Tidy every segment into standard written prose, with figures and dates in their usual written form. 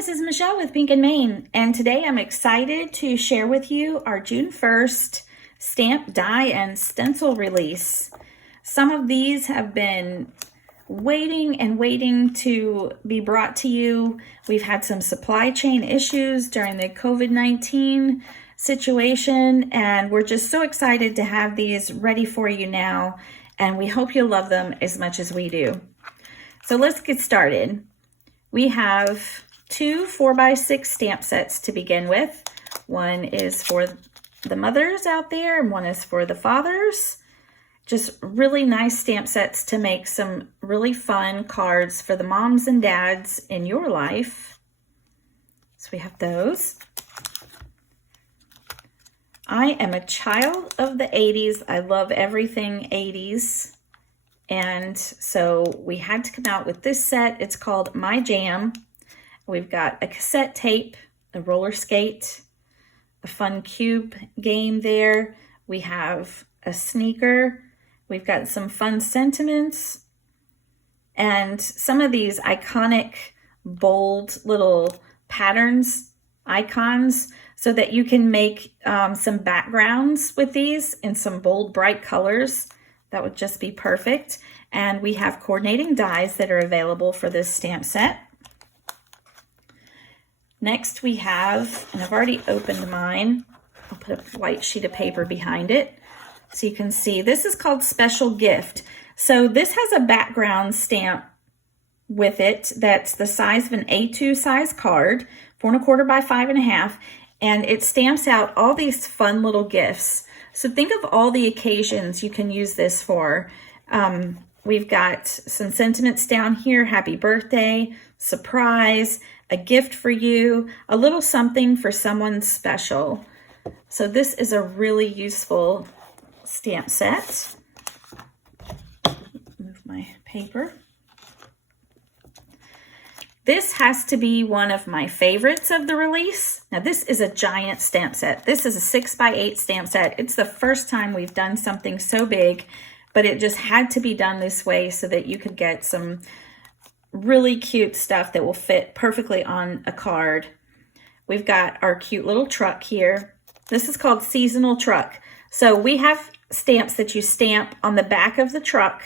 this is Michelle with Pink and Maine, and today I'm excited to share with you our June 1st stamp, die, and stencil release. Some of these have been waiting to be brought to you. We've had some supply chain issues during the COVID-19 situation, and we're just so excited to have these ready for you now, and we hope you'll love them as much as we do. So let's get started. We have two 4x6 stamp sets to begin with. One is for the mothers out there and one is for the fathers. Just really nice stamp sets to make some really fun cards for the moms and dads in your life. So we have those. I am a child of the 80s. I love everything 80s. And so we had to come out with this set. It's called My Jam. We've got a cassette tape, a roller skate, a fun cube game there. We have a sneaker. We've got some fun sentiments and some of these iconic, bold little patterns, icons, so that you can make some backgrounds with these in some bold, bright colors. That would just be perfect. And we have coordinating dies that are available for this stamp set. Next we have, and I've already opened mine, I'll put a white sheet of paper behind it so you can see. This is called Special Gift. So this has a background stamp with it that's the size of an A2 size card, 4 1/4 by 5 1/2, and it stamps out all these fun little gifts. So think of all the occasions you can use this for. We've got some sentiments down here, happy birthday, surprise, a gift for you, a little something for someone special. So this is a really useful stamp set. Move my paper. This has to be one of my favorites of the release. Now this is a giant stamp set. This is a 6x8 stamp set. It's the first time we've done something so big, but it just had to be done this way so that you could get some really cute stuff that will fit perfectly on a card. We've got our cute little truck here. This is called Seasonal Truck. So we have stamps that you stamp on the back of the truck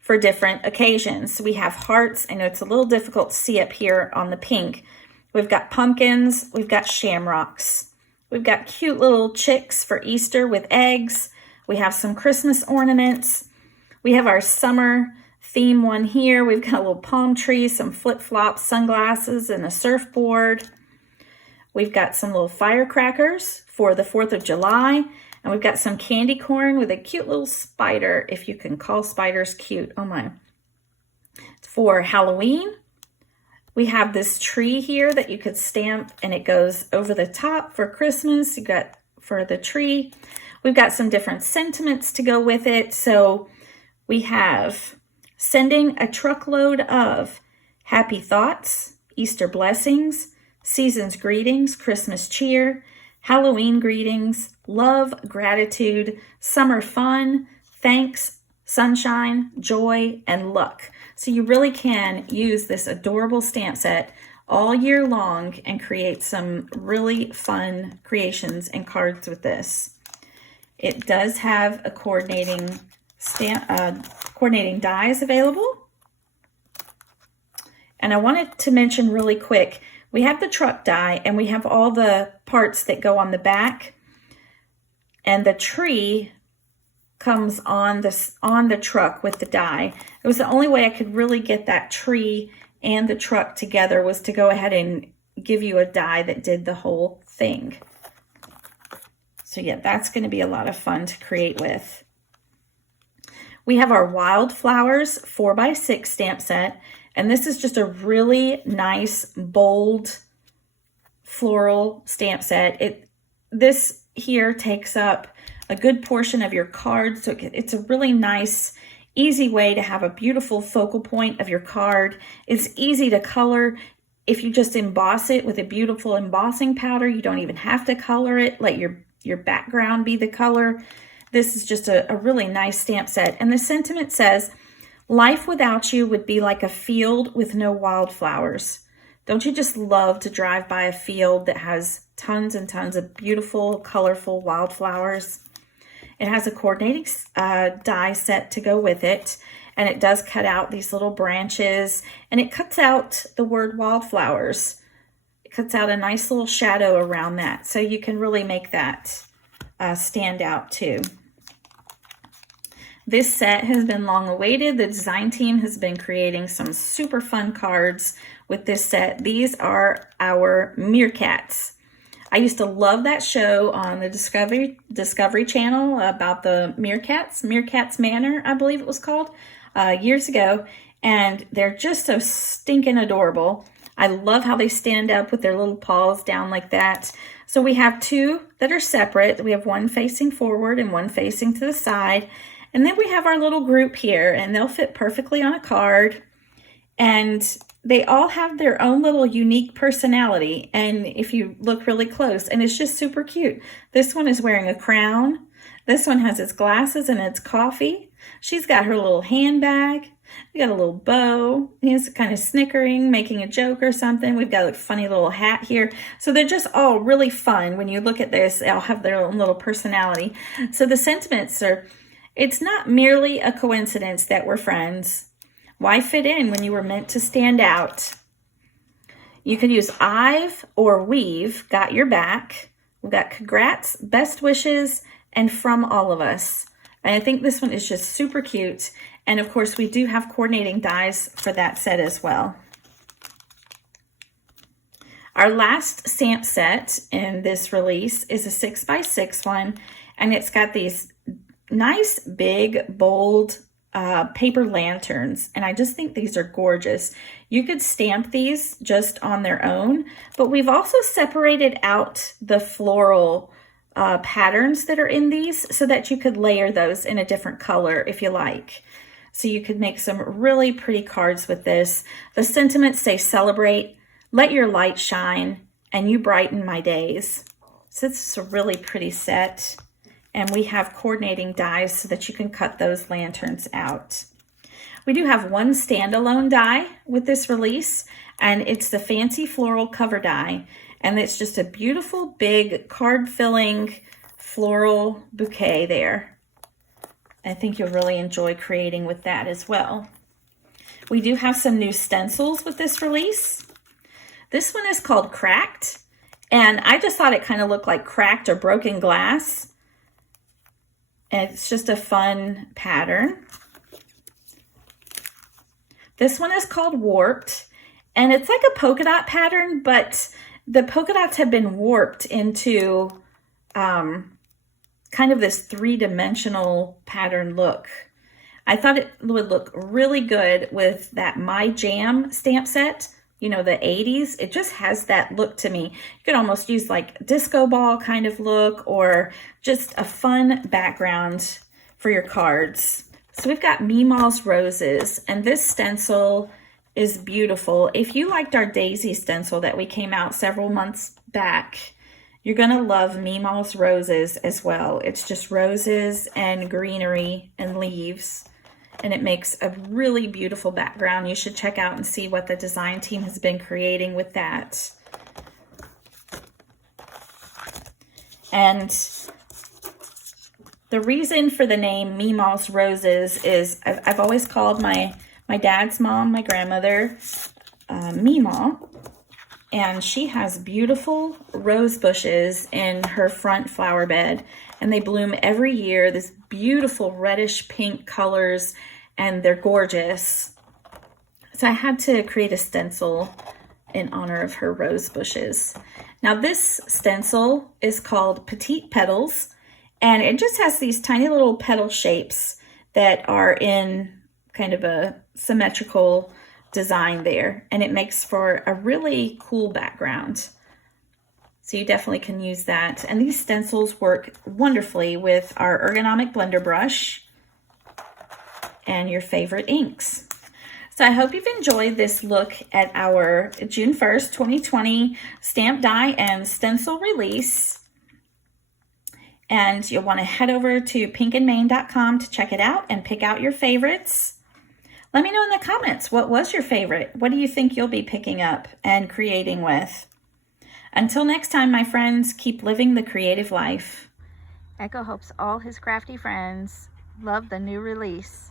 for different occasions. So we have hearts. I know it's a little difficult to see up here on the pink. We've got pumpkins. We've got shamrocks. We've got cute little chicks for Easter with eggs. We have some Christmas ornaments. We have our summer theme one here. We've got a little palm tree, some flip-flops, sunglasses, and a surfboard. We've got some little firecrackers for the 4th of July. And we've got some candy corn with a cute little spider, if you can call spiders cute. Oh my. For Halloween, we have this tree here that you could stamp and it goes over the top for Christmas. You got for the tree. We've got some different sentiments to go with it. So we have sending a truckload of happy thoughts, Easter blessings, season's greetings, Christmas cheer, Halloween greetings, love, gratitude, summer fun, thanks, sunshine, joy, and luck. So you really can use this adorable stamp set all year long and create some really fun creations and cards with this. It does have a coordinating dies available. And I wanted to mention really quick, we have the truck die and we have all the parts that go on the back, and the tree comes on the truck with the die. It was the only way I could really get that tree and the truck together was to go ahead and give you a die that did the whole thing. So yeah, that's going to be a lot of fun to create with. We have our Wildflowers 4x6 stamp set, and this is just a really nice, bold, floral stamp set. This here takes up a good portion of your card, so it's a really nice, easy way to have a beautiful focal point of your card. It's easy to color. If you just emboss it with a beautiful embossing powder, you don't even have to color it. Let your background be the color. This is just a really nice stamp set. And the sentiment says, life without you would be like a field with no wildflowers. Don't you just love to drive by a field that has tons and tons of beautiful, colorful wildflowers? It has a coordinating die set to go with it, and it does cut out these little branches, and it cuts out the word wildflowers. It cuts out a nice little shadow around that, so you can really make that stand out too. This set has been long awaited. The design team has been creating some super fun cards with this set. These are our Meerkats. I used to love that show on the Discovery Channel about the Meerkats, Meerkats Manor, I believe it was called, years ago. And they're just so stinking adorable. I love how they stand up with their little paws down like that. So we have two that are separate. We have one facing forward and one facing to the side. And then we have our little group here, and they'll fit perfectly on a card. And they all have their own little unique personality. And if you look really close, and it's just super cute. This one is wearing a crown. This one has its glasses and its coffee. She's got her little handbag. We got a little bow. He's kind of snickering, making a joke or something. We've got a funny little hat here. So they're just all really fun. When you look at this, they all have their own little personality. So the sentiments are, it's not merely a coincidence that we're friends. Why fit in when you were meant to stand out? You could use I've or we've got your back. We've got congrats, best wishes, and from all of us. And I think this one is just super cute. And of course, we do have coordinating dies for that set as well. Our last stamp set in this release is a 6x6 one, and it's got these nice, big, bold paper lanterns, and I just think these are gorgeous. You could stamp these just on their own, but we've also separated out the floral patterns that are in these so that you could layer those in a different color if you like. So you could make some really pretty cards with this. The sentiments say celebrate, let your light shine, and you brighten my days. So this is a really pretty set. And we have coordinating dies so that you can cut those lanterns out. We do have one standalone die with this release, and it's the Fancy Floral Cover Die. And it's just a beautiful, big, card-filling floral bouquet there. I think you'll really enjoy creating with that as well. We do have some new stencils with this release. This one is called Cracked, and I just thought it kind of looked like cracked or broken glass. And it's just a fun pattern. This one is called Warped, and it's like a polka dot pattern, but the polka dots have been warped into kind of this three-dimensional pattern look. I thought it would look really good with that My Jam stamp set, you know, the 80s. It just has that look to me. You could almost use like disco ball kind of look, or just a fun background for your cards. So we've got Meemas Roses, and this stencil is beautiful. If you liked our Daisy stencil that we came out several months back, you're gonna love Meemas Roses as well. It's just roses and greenery and leaves, and it makes a really beautiful background. You should check out and see what the design team has been creating with that. And the reason for the name Meemas Roses is I've always called my dad's mom, my grandmother, Meema, and she has beautiful rose bushes in her front flower bed, and they bloom every year, this beautiful reddish pink colors, and they're gorgeous. So I had to create a stencil in honor of her rose bushes. Now this stencil is called Petite Petals, and it just has these tiny little petal shapes that are in kind of a symmetrical design there, and it makes for a really cool background. So you definitely can use that. And these stencils work wonderfully with our ergonomic blender brush and your favorite inks. So I hope you've enjoyed this look at our June 1st, 2020 stamp die and stencil release. And you'll want to head over to pinkandmane.com to check it out and pick out your favorites. Let me know in the comments, what was your favorite? What do you think you'll be picking up and creating with? Until next time, my friends, keep living the creative life. Echo hopes all his crafty friends love the new release.